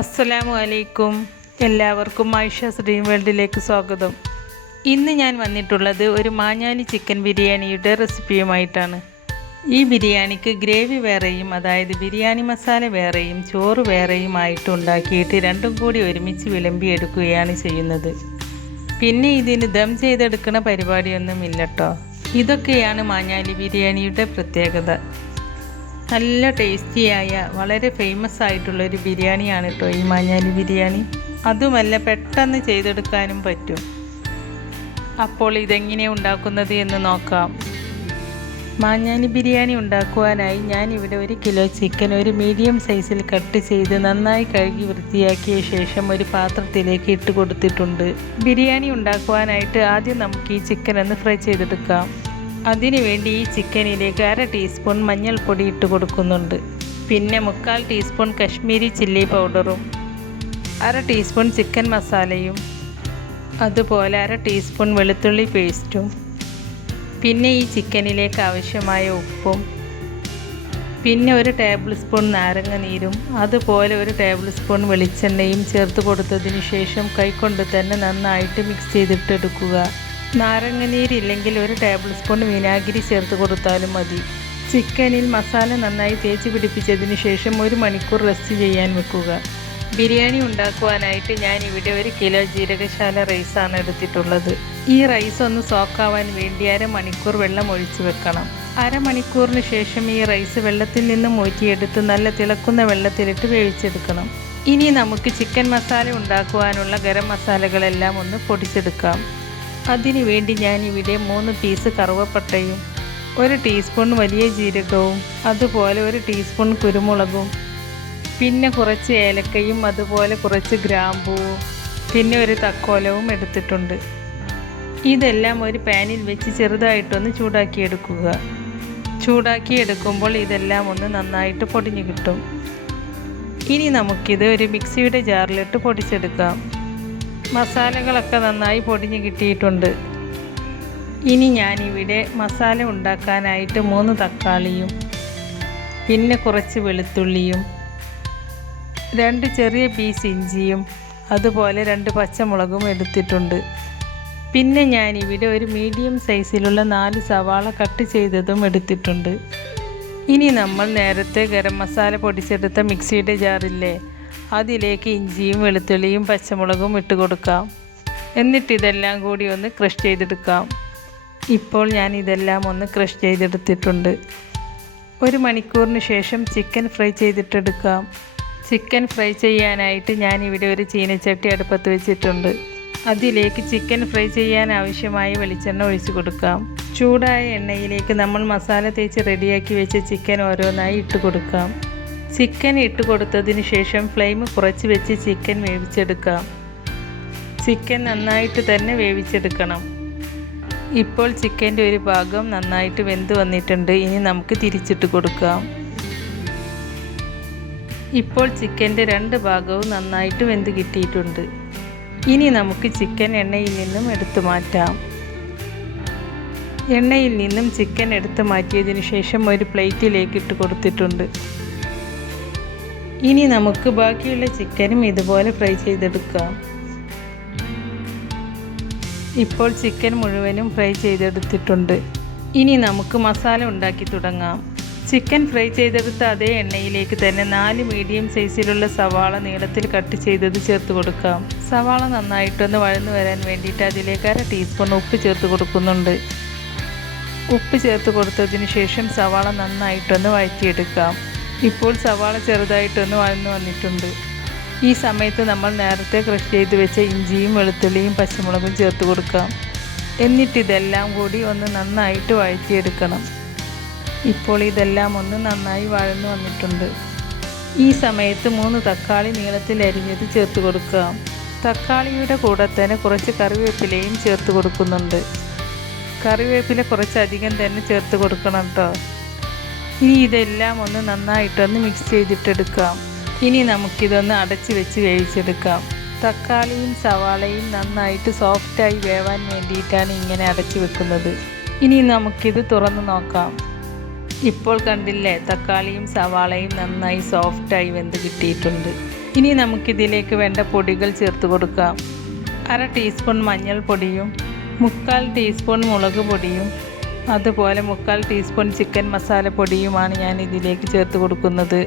അസ്സലാമു അലൈക്കും. എല്ലാവർക്കും ആയിഷാസ് ഡ്രീം വേൾഡിലേക്ക് സ്വാഗതം. ഇന്ന് ഞാൻ വന്നിട്ടുള്ളത് ഒരു മാഞ്ഞാലി ചിക്കൻ ബിരിയാണിയുടെ റെസിപ്പിയുമായിട്ടാണ്. ഈ ബിരിയാണിക്ക് ഗ്രേവി വേറെയും, അതായത് ബിരിയാണി മസാല വേറെയും ചോറ് വേറെയും ആയിട്ട് ഉണ്ടാക്കിയിട്ട് രണ്ടും കൂടി ഒരുമിച്ച് വിളമ്പിയെടുക്കുകയാണ് ചെയ്യുന്നത്. പിന്നെ ഇതിന് ദം ചെയ്തെടുക്കുന്ന പരിപാടിയൊന്നുമില്ല കേട്ടോ. ഇതൊക്കെയാണ് മാഞ്ഞാലി ബിരിയാണിയുടെ പ്രത്യേകത. നല്ല ടേസ്റ്റിയായ വളരെ ഫേമസ് ആയിട്ടുള്ളൊരു ബിരിയാണിയാണ് കേട്ടോ ഈ മാഞ്ഞാലി ബിരിയാണി. അതുമല്ല, പെട്ടെന്ന് ചെയ്തെടുക്കാനും പറ്റും. അപ്പോൾ ഇതെങ്ങനെയാണ് ഉണ്ടാക്കുന്നത് എന്ന് നോക്കാം. മാഞ്ഞാലി ബിരിയാണി ഉണ്ടാക്കുവാനായി ഞാനിവിടെ 1 കിലോ ചിക്കൻ ഒരു മീഡിയം സൈസിൽ കട്ട് ചെയ്ത് നന്നായി കഴുകി വൃത്തിയാക്കിയ ശേഷം ഒരു പാത്രത്തിലേക്ക് ഇട്ട് കൊടുത്തിട്ടുണ്ട്. ബിരിയാണി ഉണ്ടാക്കുവാനായിട്ട് ആദ്യം നമുക്ക് ഈ ചിക്കൻ ഒന്ന് ഫ്രൈ ചെയ്തെടുക്കാം. അതിനുവേണ്ടി ഈ ചിക്കനിലേക്ക് 1/2 ടീസ്പൂൺ മഞ്ഞൾപ്പൊടി ഇട്ട് കൊടുക്കുന്നുണ്ട്. പിന്നെ 1/4 ടീസ്പൂൺ കശ്മീരി ചില്ലി പൗഡറും 1/2 ടീസ്പൂൺ ചിക്കൻ മസാലയും അതുപോലെ 1/2 ടീസ്പൂൺ വെളുത്തുള്ളി പേസ്റ്റും പിന്നെ ഈ ചിക്കനിലേക്ക് ആവശ്യമായ ഉപ്പും പിന്നെ 1 ടേബിൾ സ്പൂൺ നാരങ്ങ നീരും അതുപോലെ 1 ടേബിൾ സ്പൂൺ വെളിച്ചെണ്ണയും ചേർത്ത് കൊടുത്തതിന് ശേഷം കൈകൊണ്ട് തന്നെ നന്നായിട്ട് മിക്സ് ചെയ്തിട്ടെടുക്കുക. നാരങ്ങ നീരില്ലെങ്കിൽ 1 ടേബിൾ സ്പൂൺ വിനാഗിരി ചേർത്ത് കൊടുത്താലും മതി. ചിക്കനിൽ മസാല നന്നായി തേച്ച് പിടിപ്പിച്ചതിന് ശേഷം 1 മണിക്കൂർ റെസ്റ്റ് ചെയ്യാൻ വെക്കുക. ബിരിയാണി ഉണ്ടാക്കുവാനായിട്ട് ഞാനിവിടെ 1 കിലോ ജീരകശാല റൈസാണ് എടുത്തിട്ടുള്ളത്. ഈ റൈസ് ഒന്ന് സോക്കാവാൻ വേണ്ടി 1/2 മണിക്കൂർ വെള്ളം ഒഴിച്ച് വെക്കണം. 1/2 മണിക്കൂറിന് ശേഷം ഈ റൈസ് വെള്ളത്തിൽ നിന്നും ഊറ്റിയെടുത്ത് നല്ല തിളക്കുന്ന വെള്ളത്തിലിട്ട് വേവിച്ചെടുക്കണം. ഇനി നമുക്ക് ചിക്കൻ മസാല ഉണ്ടാക്കുവാനുള്ള ഗരം മസാലകളെല്ലാം ഒന്ന് പൊടിച്ചെടുക്കാം. അതിനു വേണ്ടി ഞാനിവിടെ 3 പീസ് കറുവപ്പട്ടയും 1 ടീസ്പൂൺ വലിയ ജീരകവും അതുപോലെ 1 ടീസ്പൂൺ കുരുമുളകും പിന്നെ കുറച്ച് ഏലക്കയും അതുപോലെ കുറച്ച് ഗ്രാമ്പൂവും പിന്നെ 1 തക്കോലവും എടുത്തിട്ടുണ്ട്. ഇതെല്ലാം ഒരു പാനിൽ വെച്ച് ചെറുതായിട്ടൊന്ന് ചൂടാക്കിയെടുക്കുക. ചൂടാക്കിയെടുക്കുമ്പോൾ ഇതെല്ലാം ഒന്ന് നന്നായിട്ട് പൊടിഞ്ഞു കിട്ടും. ഇനി നമുക്കിത് ഒരു മിക്സിയുടെ ജാറിലിട്ട് പൊടിച്ചെടുക്കാം. മസാലകളൊക്കെ നന്നായി പൊടിഞ്ഞ് കിട്ടിയിട്ടുണ്ട്. ഇനി ഞാനിവിടെ മസാല ഉണ്ടാക്കാനായിട്ട് 3 തക്കാളിയും പിന്നെ കുറച്ച് വെളുത്തുള്ളിയും 2 ചെറിയ പീസ് ഇഞ്ചിയും അതുപോലെ 2 പച്ചമുളകും എടുത്തിട്ടുണ്ട്. പിന്നെ ഞാനിവിടെ ഒരു മീഡിയം സൈസിലുള്ള 4 സവാള കട്ട് ചെയ്തതും എടുത്തിട്ടുണ്ട്. ഇനി നമ്മൾ നേരത്തെ ഗരം മസാല പൊടിച്ചെടുത്ത മിക്സിയുടെ ജാറില്ലേ, അതിലേക്ക് ഇഞ്ചിയും വെളുത്തുള്ളിയും പച്ചമുളകും ഇട്ട് കൊടുക്കാം. എന്നിട്ട് ഇതെല്ലാം കൂടി ഒന്ന് ക്രഷ് ചെയ്തെടുക്കാം. ഇപ്പോൾ ഞാൻ ഇതെല്ലാം ഒന്ന് ക്രഷ് ചെയ്തെടുത്തിട്ടുണ്ട്. 1 മണിക്കൂറിന് ശേഷം ചിക്കൻ ഫ്രൈ ചെയ്തിട്ടെടുക്കാം. ചിക്കൻ ഫ്രൈ ചെയ്യാനായിട്ട് ഞാനിവിടെ ഒരു ചീനച്ചട്ടി അടുപ്പത്ത് വെച്ചിട്ടുണ്ട്. അതിലേക്ക് ചിക്കൻ ഫ്രൈ ചെയ്യാൻ ആവശ്യമായ വെളിച്ചെണ്ണ ഒഴിച്ച് കൊടുക്കാം. ചൂടായ എണ്ണയിലേക്ക് നമ്മൾ മസാല തേച്ച് റെഡിയാക്കി വെച്ച ചിക്കൻ ഓരോന്നായി ഇട്ട് കൊടുക്കാം. ചിക്കൻ ഇട്ട് കൊടുത്തതിന് ശേഷം ഫ്ലെയിം കുറച്ച് വെച്ച് ചിക്കൻ വേവിച്ചെടുക്കാം. ചിക്കൻ നന്നായിട്ട് തന്നെ വേവിച്ചെടുക്കണം. ഇപ്പോൾ ചിക്കൻ്റെ ഒരു ഭാഗം നന്നായിട്ട് വെന്ത് വന്നിട്ടുണ്ട്. ഇനി നമുക്ക് തിരിച്ചിട്ട് കൊടുക്കാം. ഇപ്പോൾ ചിക്കൻ്റെ 2 ഭാഗവും നന്നായിട്ട് വെന്ത് കിട്ടിയിട്ടുണ്ട്. ഇനി നമുക്ക് ചിക്കൻ എണ്ണയിൽ നിന്നും എടുത്തു മാറ്റാം. എണ്ണയിൽ നിന്നും ചിക്കൻ എടുത്ത് മാറ്റിയതിന് ശേഷം ഒരു പ്ലേറ്റിലേക്ക് ഇട്ട് കൊടുത്തിട്ടുണ്ട്. ഇനി നമുക്ക് ബാക്കിയുള്ള ചിക്കനും ഇതുപോലെ ഫ്രൈ ചെയ്തെടുക്കാം. ഇപ്പോൾ ചിക്കൻ മുഴുവനും ഫ്രൈ ചെയ്തെടുത്തിട്ടുണ്ട്. ഇനി നമുക്ക് മസാല ഉണ്ടാക്കി തുടങ്ങാം. ചിക്കൻ ഫ്രൈ ചെയ്തെടുത്ത അതേ എണ്ണയിലേക്ക് തന്നെ 4 മീഡിയം സൈസിലുള്ള സവാള നീളത്തിൽ കട്ട് ചെയ്തത് ചേർത്ത് കൊടുക്കാം. സവാള നന്നായിട്ടൊന്ന് വഴന്നു വരാൻ വേണ്ടിയിട്ട് അതിലേക്ക് 1/2 ടീസ്പൂൺ ഉപ്പ് ചേർത്ത് കൊടുക്കുന്നുണ്ട്. ഉപ്പ് ചേർത്ത് കൊടുത്തതിന് ശേഷം സവാള നന്നായിട്ടൊന്ന് വഴറ്റിയെടുക്കാം. ഇപ്പോൾ സവാള ചെറുതായിട്ടൊന്ന് വഴന്നു വന്നിട്ടുണ്ട്. ഈ സമയത്ത് നമ്മൾ നേരത്തെ ക്രഷ് ചെയ്ത് വെച്ച ഇഞ്ചിയും വെളുത്തുള്ളിയും പച്ചമുളകും ചേർത്ത് കൊടുക്കാം. എന്നിട്ട് ഇതെല്ലാം കൂടി ഒന്ന് നന്നായിട്ട് വഴറ്റിയെടുക്കണം. ഇപ്പോൾ ഇതെല്ലാം ഒന്ന് നന്നായി വഴന്നു വന്നിട്ടുണ്ട്. ഈ സമയത്ത് 3 തക്കാളി നീളത്തിൽ അരിഞ്ഞത് ചേർത്ത് കൊടുക്കാം. തക്കാളിയുടെ കൂടെ തന്നെ കുറച്ച് കറിവേപ്പിലയും ചേർത്ത് കൊടുക്കുന്നുണ്ട്. കറിവേപ്പില കുറച്ചധികം തന്നെ ചേർത്ത് കൊടുക്കണം കേട്ടോ. ഇനി ഇതെല്ലാം ഒന്ന് നന്നായിട്ടൊന്ന് മിക്സ് ചെയ്തിട്ടെടുക്കാം. ഇനി നമുക്കിതൊന്ന് അടച്ച് വെച്ച് വേവിച്ചെടുക്കാം. തക്കാളിയും സവാളയും നന്നായിട്ട് സോഫ്റ്റായി വേവാൻ വേണ്ടിയിട്ടാണ് ഇങ്ങനെ അടച്ചു വെക്കുന്നത്. ഇനി നമുക്കിത് തുറന്ന് നോക്കാം. ഇപ്പോൾ കണ്ടില്ലേ, തക്കാളിയും സവാളയും നന്നായി സോഫ്റ്റായി വെന്ത് കിട്ടിയിട്ടുണ്ട്. ഇനി നമുക്കിതിലേക്ക് വേണ്ട പൊടികൾ ചേർത്ത് കൊടുക്കാം. 1/2 ടീസ്പൂൺ മഞ്ഞൾപ്പൊടിയും 3/4 ടീസ്പൂൺ മുളക് പൊടിയും അതുപോലെ 3/4 ടീസ്പൂൺ ചിക്കൻ മസാലപ്പൊടിയുമാണ് ഞാൻ ഇതിലേക്ക് ചേർത്ത് കൊടുക്കുന്നത്.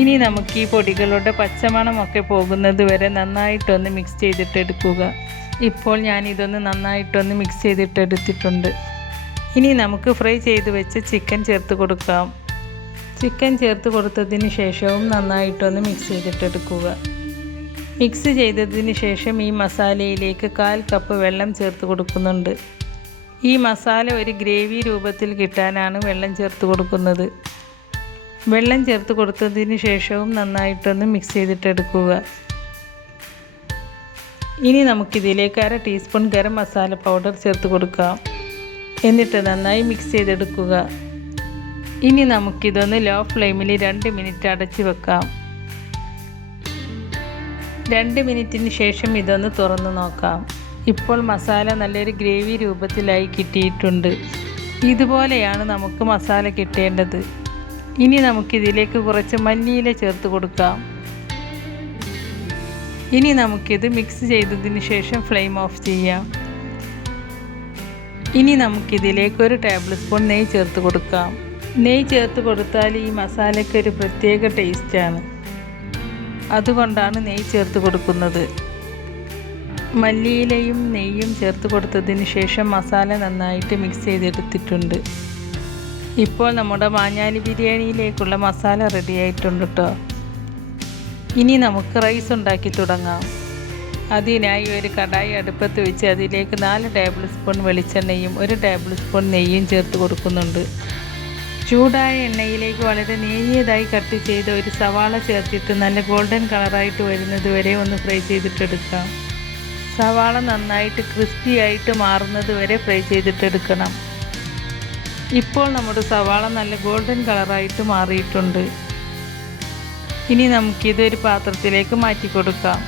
ഇനി നമുക്ക് ഈ പൊടികളുടെ പച്ചമണമൊക്കെ പോകുന്നത് വരെ നന്നായിട്ടൊന്ന് മിക്സ് ചെയ്തിട്ടെടുക്കുക. ഇപ്പോൾ ഞാനിതൊന്ന് നന്നായിട്ടൊന്ന് മിക്സ് ചെയ്തിട്ടെടുത്തിട്ടുണ്ട്. ഇനി നമുക്ക് ഫ്രൈ ചെയ്ത് വെച്ച ചിക്കൻ ചേർത്ത് കൊടുക്കാം. ചിക്കൻ ചേർത്ത് കൊടുത്തതിന് ശേഷവും നന്നായിട്ടൊന്ന് മിക്സ് ചെയ്തിട്ടെടുക്കുക. മിക്സ് ചെയ്തതിന് ശേഷം ഈ മസാലയിലേക്ക് 1/4 കപ്പ് വെള്ളം ചേർത്ത് കൊടുക്കുന്നുണ്ട്. ഈ മസാല ഒരു ഗ്രേവി രൂപത്തിൽ കിട്ടാനാണ് വെള്ളം ചേർത്ത് കൊടുക്കുന്നത്. വെള്ളം ചേർത്ത് കൊടുത്തതിന് ശേഷവും നന്നായിട്ടൊന്ന് മിക്സ് ചെയ്തിട്ടെടുക്കുക. ഇനി നമുക്കിതിലേക്ക് 1/2 ടീസ്പൂൺ ഗരം മസാല പൗഡർ ചേർത്ത് കൊടുക്കാം. എന്നിട്ട് നന്നായി മിക്സ് ചെയ്തെടുക്കുക. ഇനി നമുക്കിതൊന്ന് ലോ ഫ്ലെയിമിൽ 2 മിനിറ്റ് അടച്ച് വെക്കാം. 2 മിനിറ്റിന് ശേഷം ഇതൊന്ന് തുറന്ന് നോക്കാം. ഇപ്പോൾ മസാല നല്ലൊരു ഗ്രേവി രൂപത്തിലായി കിട്ടിയിട്ടുണ്ട്. ഇതുപോലെയാണ് നമുക്ക് മസാല കിട്ടേണ്ടത്. ഇനി നമുക്കിതിലേക്ക് കുറച്ച് മല്ലിയില ചേർത്ത് കൊടുക്കാം. ഇനി നമുക്കിത് മിക്സ് ചെയ്തതിന് ശേഷം ഫ്ലെയിം ഓഫ് ചെയ്യാം. ഇനി നമുക്കിതിലേക്ക് 1 ടേബിൾ സ്പൂൺ നെയ്യ് ചേർത്ത് കൊടുക്കാം. നെയ്യ് ചേർത്ത് കൊടുത്താൽ ഈ മസാലയ്ക്ക് ഒരു പ്രത്യേക ടേസ്റ്റാണ്. അതുകൊണ്ടാണ് നെയ്യ് ചേർത്ത് കൊടുക്കുന്നത്. മല്ലിയിലയും നെയ്യും ചേർത്ത് കൊടുത്തതിന് ശേഷം മസാല നന്നായിട്ട് മിക്സ് ചെയ്തെടുത്തിട്ടുണ്ട്. ഇപ്പോൾ നമ്മുടെ മാഞ്ഞാലി ബിരിയാണിയിലേക്കുള്ള മസാല റെഡി ആയിട്ടുണ്ട് കേട്ടോ. ഇനി നമുക്ക് റൈസ് ഉണ്ടാക്കി തുടങ്ങാം. അതിനായി ഒരു കടായി അടുപ്പത്ത് വെച്ച് അതിലേക്ക് 4 ടേബിൾ സ്പൂൺ വെളിച്ചെണ്ണയും 1 ടേബിൾ സ്പൂൺ നെയ്യും ചേർത്ത് കൊടുക്കുന്നുണ്ട്. ചൂടായ എണ്ണയിലേക്ക് വളരെ നേരിയതായി കട്ട് ചെയ്ത ഒരു സവാള ചേർത്തിട്ട് നല്ല ഗോൾഡൻ കളറായിട്ട് വരുന്നത് വരെ ഒന്ന് ഫ്രൈ ചെയ്തിട്ടെടുക്കാം. സവാള നന്നായിട്ട് ക്രിസ്പി ആയിട്ട് മാറുന്നത് വരെ ഫ്രൈ ചെയ്തിട്ടെടുക്കണം. ഇപ്പോൾ നമ്മുടെ സവാള നല്ല ഗോൾഡൻ കളറായിട്ട് മാറിയിട്ടുണ്ട്. ഇനി നമുക്കിതൊരു പാത്രത്തിലേക്ക് മാറ്റി കൊടുക്കാം.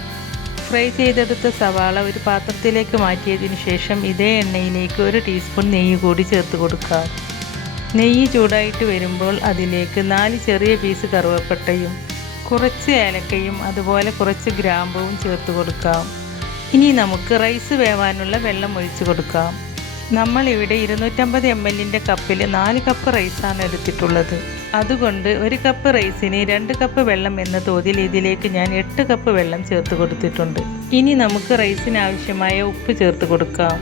ഫ്രൈ ചെയ്തെടുത്ത സവാള ഒരു പാത്രത്തിലേക്ക് മാറ്റിയതിന് ശേഷം ഇതേ എണ്ണയിലേക്ക് 1 ടീസ്പൂൺ നെയ്യ് കൂടി ചേർത്ത് കൊടുക്കാം. നെയ്യ് ചൂടായിട്ട് വരുമ്പോൾ അതിലേക്ക് 4 ചെറിയ പീസ് കറുവപ്പട്ടയും കുറച്ച് ഏലക്കയും അതുപോലെ കുറച്ച് ഗ്രാമ്പുവും ചേർത്ത് കൊടുക്കാം. ഇനി നമുക്ക് റൈസ് വേവാനുള്ള വെള്ളം ഒഴിച്ച് കൊടുക്കാം. നമ്മളിവിടെ 250 ml കപ്പിൽ 4 കപ്പ് റൈസാണ് എടുത്തിട്ടുള്ളത്. അതുകൊണ്ട് 1 കപ്പ് റൈസിന് 2 കപ്പ് വെള്ളം എന്ന തോതിൽ ഇതിലേക്ക് ഞാൻ 8 കപ്പ് വെള്ളം ചേർത്ത് കൊടുത്തിട്ടുണ്ട്. ഇനി നമുക്ക് റൈസിന് ആവശ്യമായ ഉപ്പ് ചേർത്ത് കൊടുക്കാം.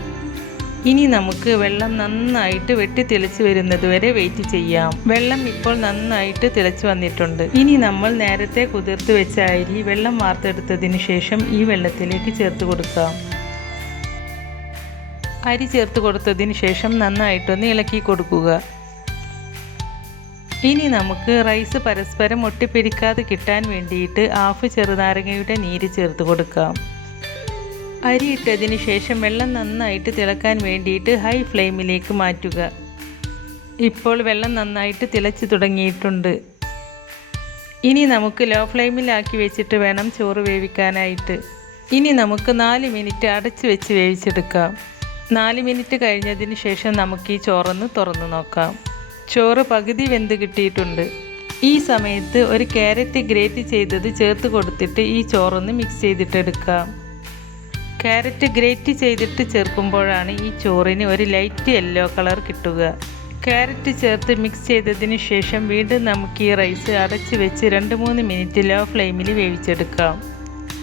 ഇനി നമുക്ക് വെള്ളം നന്നായിട്ട് വെട്ടി തിളച്ച് വരുന്നത് വരെ വെയിറ്റ് ചെയ്യാം. വെള്ളം ഇപ്പോൾ നന്നായിട്ട് തിളച്ച് വന്നിട്ടുണ്ട്. ഇനി നമ്മൾ നേരത്തെ കുതിർത്ത് വെച്ച അരി വെള്ളം വാർത്തെടുത്തതിന് ശേഷം ഈ വെള്ളത്തിലേക്ക് ചേർത്ത് കൊടുക്കാം. അരി ചേർത്ത് കൊടുത്തതിന് ശേഷം നന്നായിട്ടൊന്ന് ഇളക്കി കൊടുക്കുക. ഇനി നമുക്ക് റൈസ് പരസ്പരം ഒട്ടിപ്പിടിക്കാതെ കിട്ടാൻ വേണ്ടിയിട്ട് 1/2 ചെറുനാരങ്ങയുടെ നീര് ചേർത്ത് കൊടുക്കാം. അരി ഇട്ടതിന് ശേഷം വെള്ളം നന്നായിട്ട് തിളക്കാൻ വേണ്ടിയിട്ട് ഹൈ ഫ്ലെയിമിലേക്ക് മാറ്റുക. ഇപ്പോൾ വെള്ളം നന്നായിട്ട് തിളച്ച് തുടങ്ങിയിട്ടുണ്ട്. ഇനി നമുക്ക് ലോ ഫ്ലെയിമിലാക്കി വെച്ചിട്ട് വേണം ചോറ് വേവിക്കാനായിട്ട്. ഇനി നമുക്ക് 4 മിനിറ്റ് അടച്ച് വെച്ച് വേവിച്ചെടുക്കാം. 4 മിനിറ്റ് കഴിഞ്ഞതിന് ശേഷം നമുക്ക് ഈ ചോറൊന്ന് തുറന്ന് നോക്കാം. ചോറ് പകുതി വെന്ത് കിട്ടിയിട്ടുണ്ട്. ഈ സമയത്ത് ഒരു ക്യാരറ്റ് ഗ്രേറ്റ് ചെയ്തത് ചേർത്ത് കൊടുത്തിട്ട് ഈ ചോറൊന്ന് മിക്സ് ചെയ്തിട്ടെടുക്കാം. ക്യാരറ്റ് ഗ്രേറ്റ് ചെയ്തിട്ട് ചേർക്കുമ്പോഴാണ് ഈ ചോറിന് ഒരു ലൈറ്റ് യെല്ലോ കളർ കിട്ടുക. ക്യാരറ്റ് ചേർത്ത് മിക്സ് ചെയ്തതിന് ശേഷം വീണ്ടും നമുക്ക് ഈ റൈസ് അടച്ച് വെച്ച് 2-3 മിനിറ്റ് ലോ ഫ്ലെയിമിൽ വേവിച്ചെടുക്കാം.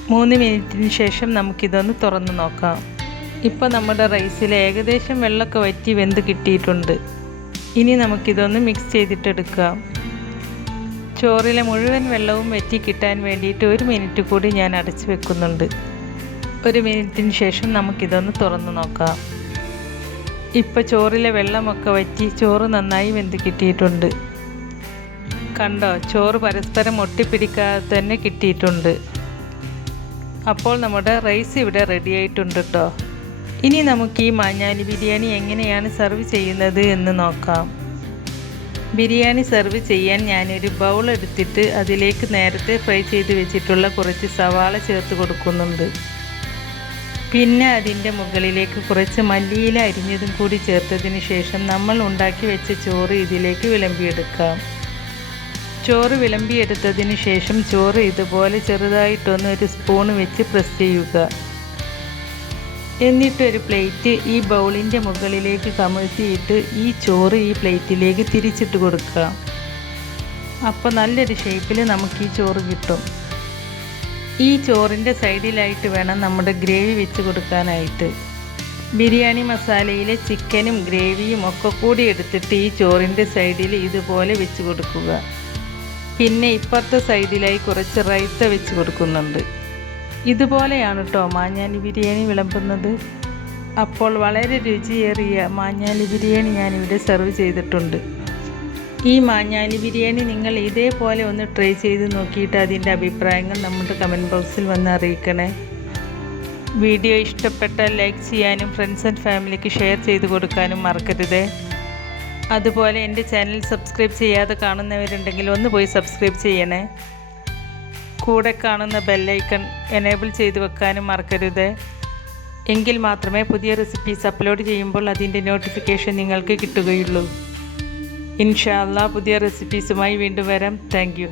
3 മിനിറ്റിന് ശേഷം നമുക്കിതൊന്ന് തുറന്ന് നോക്കാം. ഇപ്പോൾ നമ്മുടെ റൈസിൽ ഏകദേശം വെള്ളമൊക്കെ വറ്റി വെന്ത് കിട്ടിയിട്ടുണ്ട്. ഇനി നമുക്കിതൊന്ന് മിക്സ് ചെയ്തിട്ടെടുക്കാം. ചോറിലെ മുഴുവൻ വെള്ളവും വറ്റി കിട്ടാൻ വേണ്ടിയിട്ട് 1 മിനിറ്റ് കൂടി ഞാൻ അടച്ച് വെക്കുന്നുണ്ട്. 1 മിനിറ്റിന് ശേഷം നമുക്കിതൊന്ന് തുറന്ന് നോക്കാം. ഇപ്പോൾ ചോറിലെ വെള്ളമൊക്കെ വറ്റി ചോറ് നന്നായി വെന്ത് കിട്ടിയിട്ടുണ്ട്. കണ്ടോ, ചോറ് പരസ്പരം ഒട്ടിപ്പിടിക്കാതെ തന്നെ കിട്ടിയിട്ടുണ്ട്. അപ്പോൾ നമ്മുടെ റൈസ് ഇവിടെ റെഡി ആയിട്ടുണ്ട് കേട്ടോ. ഇനി നമുക്ക് ഈ മാഞ്ഞാലി ബിരിയാണി എങ്ങനെയാണ് സെർവ് ചെയ്യുന്നത് എന്ന് നോക്കാം. ബിരിയാണി സെർവ് ചെയ്യാൻ ഞാനൊരു ബൗൾ എടുത്തിട്ട് അതിലേക്ക് നേരത്തെ ഫ്രൈ ചെയ്ത് വെച്ചിട്ടുള്ള കുറച്ച് സവാള ചേർത്ത് കൊടുക്കുന്നുണ്ട്. പിന്നെ അതിൻ്റെ മുകളിലേക്ക് കുറച്ച് മല്ലിയില അരിഞ്ഞതും കൂടി ചേർത്തതിന് ശേഷം നമ്മൾ ഉണ്ടാക്കി വെച്ച ചോറ് ഇതിലേക്ക് വിളമ്പിയെടുക്കാം. ചോറ് വിളമ്പിയെടുത്തതിന് ശേഷം ചോറ് ഇതുപോലെ ചെറുതായിട്ടൊന്ന് ഒരു സ്പൂൺ വെച്ച് പ്രസ് ചെയ്യുക. എന്നിട്ടൊരു പ്ലേറ്റ് ഈ ബൗളിൻ്റെ മുകളിലേക്ക് കമഴ്ത്തിയിട്ട് ഈ ചോറ് ഈ പ്ലേറ്റിലേക്ക് തിരിച്ചിട്ട് കൊടുക്കുക. അപ്പോൾ നല്ലൊരു ഷേപ്പിൽ നമുക്ക് ഈ ചോറ് കിട്ടും. ഈ ചോറിൻ്റെ സൈഡിലായിട്ട് വേണം നമ്മുടെ ഗ്രേവി വെച്ച് കൊടുക്കാനായിട്ട്. ബിരിയാണി മസാലയിലെ ചിക്കനും ഗ്രേവിയും ഒക്കെ കൂടി എടുത്തിട്ട് ഈ ചോറിൻ്റെ സൈഡിൽ ഇതുപോലെ വെച്ച് കൊടുക്കുക. പിന്നെ ഇപ്പുറത്തെ സൈഡിലായി കുറച്ച് റൈത്ത വെച്ച് കൊടുക്കുന്നുണ്ട്. ഇതുപോലെയാണ് കേട്ടോ മാഞ്ഞാലി ബിരിയാണി വിളമ്പുന്നത്. അപ്പോൾ വളരെ രുചിയേറിയ മാഞ്ഞാലി ബിരിയാണി ഞാനിവിടെ സെർവ് ചെയ്തിട്ടുണ്ട്. ഈ മാഞ്ഞാലി ബിരിയാണി നിങ്ങൾ ഇതേപോലെ ഒന്ന് ട്രൈ ചെയ്ത് നോക്കിയിട്ട് അതിൻ്റെ അഭിപ്രായങ്ങൾ നമ്മുടെ കമൻറ്റ് ബോക്സിൽ വന്ന് അറിയിക്കണേ. വീഡിയോ ഇഷ്ടപ്പെട്ടാൽ ലൈക്ക് ചെയ്യാനും ഫ്രണ്ട്സ് ആൻഡ് ഫാമിലിക്ക് ഷെയർ ചെയ്ത് കൊടുക്കാനും മറക്കരുത്. അതുപോലെ എൻ്റെ ചാനൽ സബ്സ്ക്രൈബ് ചെയ്യാതെ കാണുന്നവരുണ്ടെങ്കിൽ ഒന്ന് പോയി സബ്സ്ക്രൈബ് ചെയ്യണേ. കൂടെ കാണുന്ന ബെല്ലൈക്കൺ എനേബിൾ ചെയ്ത് വെക്കാനും മറക്കരുത്. എങ്കിൽ മാത്രമേ പുതിയ റെസിപ്പീസ് അപ്ലോഡ് ചെയ്യുമ്പോൾ അതിൻ്റെ നോട്ടിഫിക്കേഷൻ നിങ്ങൾക്ക് കിട്ടുകയുള്ളൂ. ഇൻഷാ അല്ലാഹ് പുതിയ റെസിപ്പീസുമായി വീണ്ടും വരാം. Thank you.